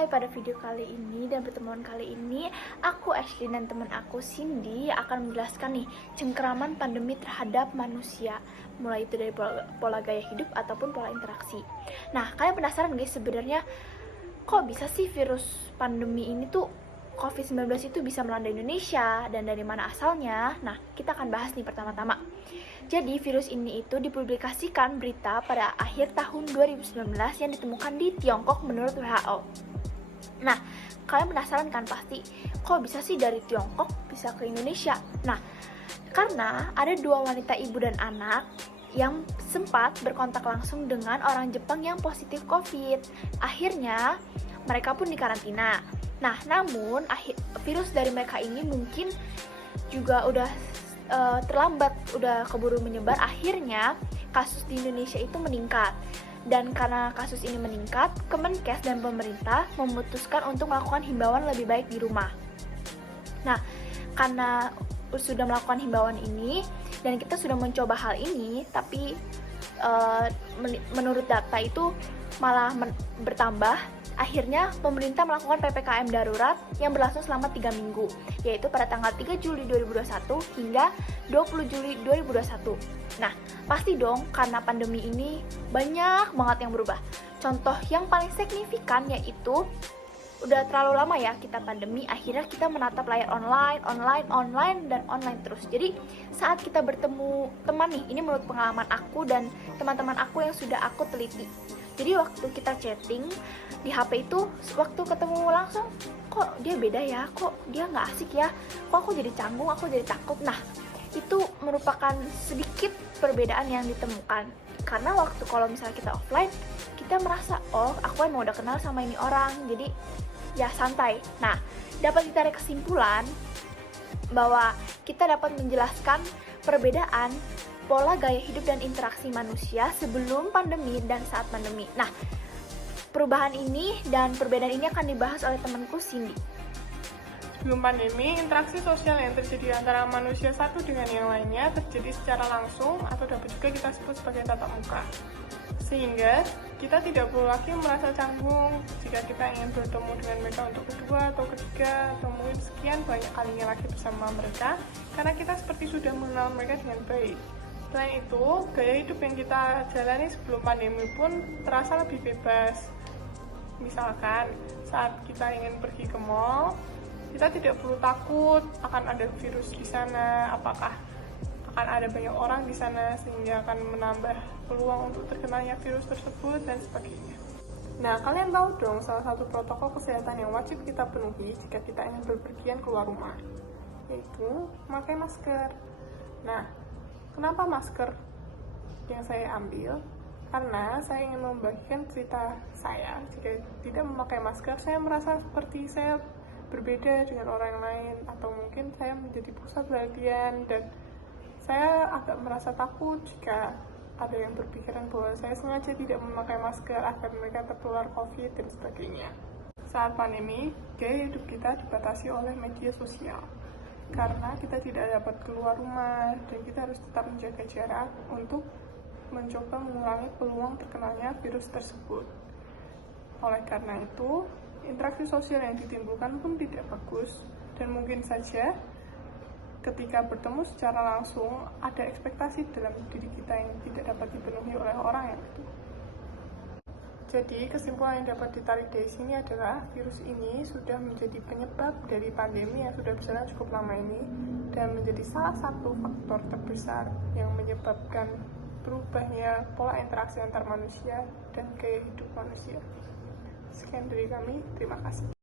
Hai, pada video kali ini dan pertemuan kali ini aku Ashley dan teman aku Cindy akan menjelaskan nih cengkeraman pandemi terhadap manusia, mulai itu dari pola gaya hidup ataupun pola interaksi. Nah, kalian penasaran guys, sebenarnya kok bisa sih virus pandemi ini tuh COVID-19 itu bisa melanda Indonesia dan dari mana asalnya? Nah, kita akan bahas nih pertama-tama. Jadi, virus ini itu dipublikasikan berita pada akhir tahun 2019 yang ditemukan di Tiongkok menurut WHO. Nah, kalian penasaran kan pasti, kok bisa sih dari Tiongkok bisa ke Indonesia? Nah, karena ada dua wanita ibu dan anak yang sempat berkontak langsung dengan orang Jepang yang positif COVID. Akhirnya, mereka pun dikarantina. Nah, namun virus dari mereka ini mungkin juga udah terlambat, udah keburu menyebar. Akhirnya, kasus di Indonesia itu meningkat. Dan karena kasus ini meningkat, Kemenkes dan pemerintah memutuskan untuk melakukan himbauan lebih baik di rumah. Nah, karena sudah melakukan himbauan ini dan kita sudah mencoba hal ini, tapi menurut data itu malah bertambah. Akhirnya pemerintah melakukan PPKM darurat yang berlangsung selama 3 minggu, yaitu pada tanggal 3 Juli 2021 hingga 20 Juli 2021. Nah, pasti dong karena pandemi ini banyak banget yang berubah. Contoh yang paling signifikan yaitu udah terlalu lama ya kita pandemi, akhirnya kita menatap layar online dan online terus. Jadi saat kita bertemu teman nih, ini menurut pengalaman aku dan teman-teman aku yang sudah aku teliti. Jadi waktu kita chatting di HP itu, waktu ketemu langsung, kok dia beda ya, kok dia nggak asik ya, kok aku jadi canggung, aku jadi takut. Nah, itu merupakan sedikit perbedaan yang ditemukan. Karena waktu kalau misalnya kita offline, kita merasa, oh aku emang udah kenal sama ini orang, jadi ya santai. Nah, dapat ditarik kesimpulan bahwa kita dapat menjelaskan perbedaan pola gaya hidup dan interaksi manusia sebelum pandemi dan saat pandemi. Nah, perubahan ini dan perbedaan ini akan dibahas oleh temanku Cindy. Sebelum pandemi, interaksi sosial yang terjadi antara manusia satu dengan yang lainnya terjadi secara langsung atau dapat juga kita sebut sebagai tatap muka. Sehingga kita tidak perlu lagi merasa canggung jika kita ingin bertemu dengan mereka untuk kedua atau ketiga atau mungkin sekian banyak kalinya lagi bersama mereka, karena kita seperti sudah mengenal mereka dengan baik. Selain itu, gaya hidup yang kita jalani sebelum pandemi pun terasa lebih bebas. Misalkan, saat kita ingin pergi ke mall, kita tidak perlu takut akan ada virus di sana, apakah akan ada banyak orang di sana sehingga akan menambah peluang untuk terkenanya virus tersebut dan sebagainya. Nah, kalian tahu dong salah satu protokol kesehatan yang wajib kita penuhi jika kita ingin berpergian keluar rumah, yaitu memakai masker. Nah, kenapa masker yang saya ambil? Karena saya ingin membagikan cerita saya. Jika tidak memakai masker, saya merasa seperti saya berbeda dengan orang lain, atau mungkin saya menjadi pusat perhatian, dan saya agak merasa takut jika ada yang berpikiran bahwa saya sengaja tidak memakai masker agar mereka tertular COVID dan sebagainya. Saat pandemi, gaya hidup kita dibatasi oleh media sosial. Karena kita tidak dapat keluar rumah dan kita harus tetap menjaga jarak untuk mencoba mengurangi peluang terkenanya virus tersebut. Oleh karena itu, interaksi sosial yang ditimbulkan pun tidak bagus, dan mungkin saja ketika bertemu secara langsung ada ekspektasi dalam diri kita yang tidak dapat dipenuhi oleh orang yang itu. Jadi, kesimpulan yang dapat ditarik dari sini adalah virus ini sudah menjadi penyebab dari pandemi yang sudah berjalan cukup lama ini dan menjadi salah satu faktor terbesar yang menyebabkan berubahnya pola interaksi antar manusia dan gaya hidup manusia. Sekian dari kami, terima kasih.